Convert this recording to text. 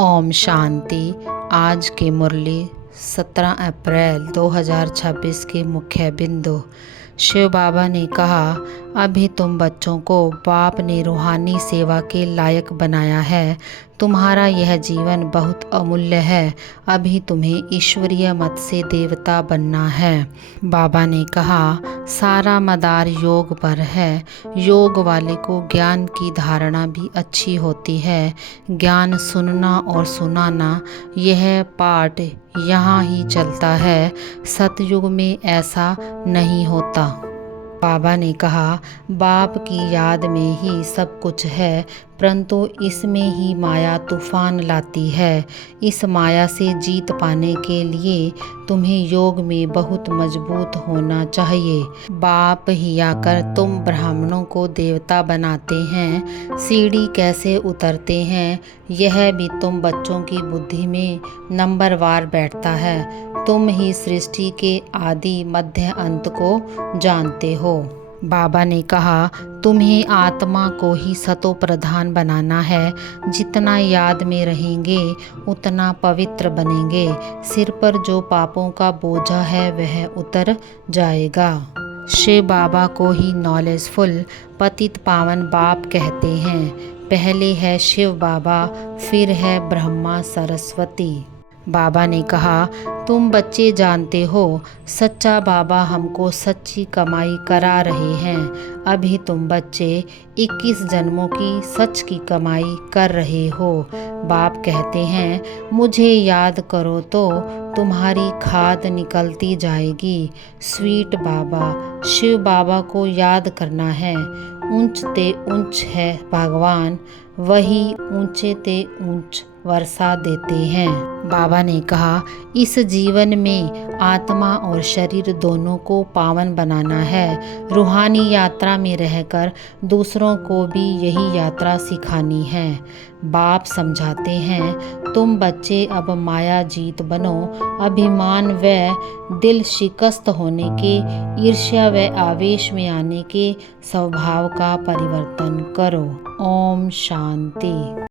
ओम शांति। आज की मुरली 17 अप्रैल 2026 की मुख्य बिंदु। शिव बाबा ने कहा, अभी तुम बच्चों को बाप ने रूहानी सेवा के लायक बनाया है। तुम्हारा यह जीवन बहुत अमूल्य है। अभी तुम्हें ईश्वरीय मत से देवता बनना है। बाबा ने कहा, सारा मदार योग पर है। योग वाले को ज्ञान की धारणा भी अच्छी होती है। ज्ञान सुनना और सुनाना, यह पाठ यहाँ ही चलता है। सतयुग में ऐसा नहीं होता। बाबा ने कहा, बाप की याद में ही सब कुछ है, परंतु इसमें ही माया तूफान लाती है। इस माया से जीत पाने के लिए तुम्हें योग में बहुत मजबूत होना चाहिए। बाप ही आकर तुम ब्राह्मणों को देवता बनाते हैं। सीढ़ी कैसे उतरते हैं, यह भी तुम बच्चों की बुद्धि में नंबरवार बैठता है। तुम ही सृष्टि के आदि मध्य अंत को जानते हो। बाबा ने कहा, तुम्हें आत्मा को ही सतो प्रधान बनाना है। जितना याद में रहेंगे उतना पवित्र बनेंगे। सिर पर जो पापों का बोझा है वह उतर जाएगा। शिव बाबा को ही नॉलेजफुल पतित पावन बाप कहते हैं। पहले है शिव बाबा, फिर है ब्रह्मा सरस्वती। बाबा ने कहा, तुम बच्चे जानते हो, सच्चा बाबा हमको सच्ची कमाई करा रहे हैं। अभी तुम बच्चे 21 जन्मों की सच की कमाई कर रहे हो। बाप कहते हैं, मुझे याद करो तो तुम्हारी खाद निकलती जाएगी। स्वीट बाबा, शिव बाबा को याद करना है। ऊंच ते ऊंच है भगवान, वही ऊंचे ते ऊंच वर्षा देते हैं। बाबा ने कहा, इस जीवन में आत्मा और शरीर दोनों को पावन बनाना है। रूहानी यात्रा में रहकर दूसरों को भी यही यात्रा सिखानी है। बाप समझाते हैं, तुम बच्चे अब माया जीत बनो। अभिमान व दिल शिकस्त होने के, ईर्ष्या व आवेश में आने के स्वभाव का परिवर्तन करो। ओम शांति।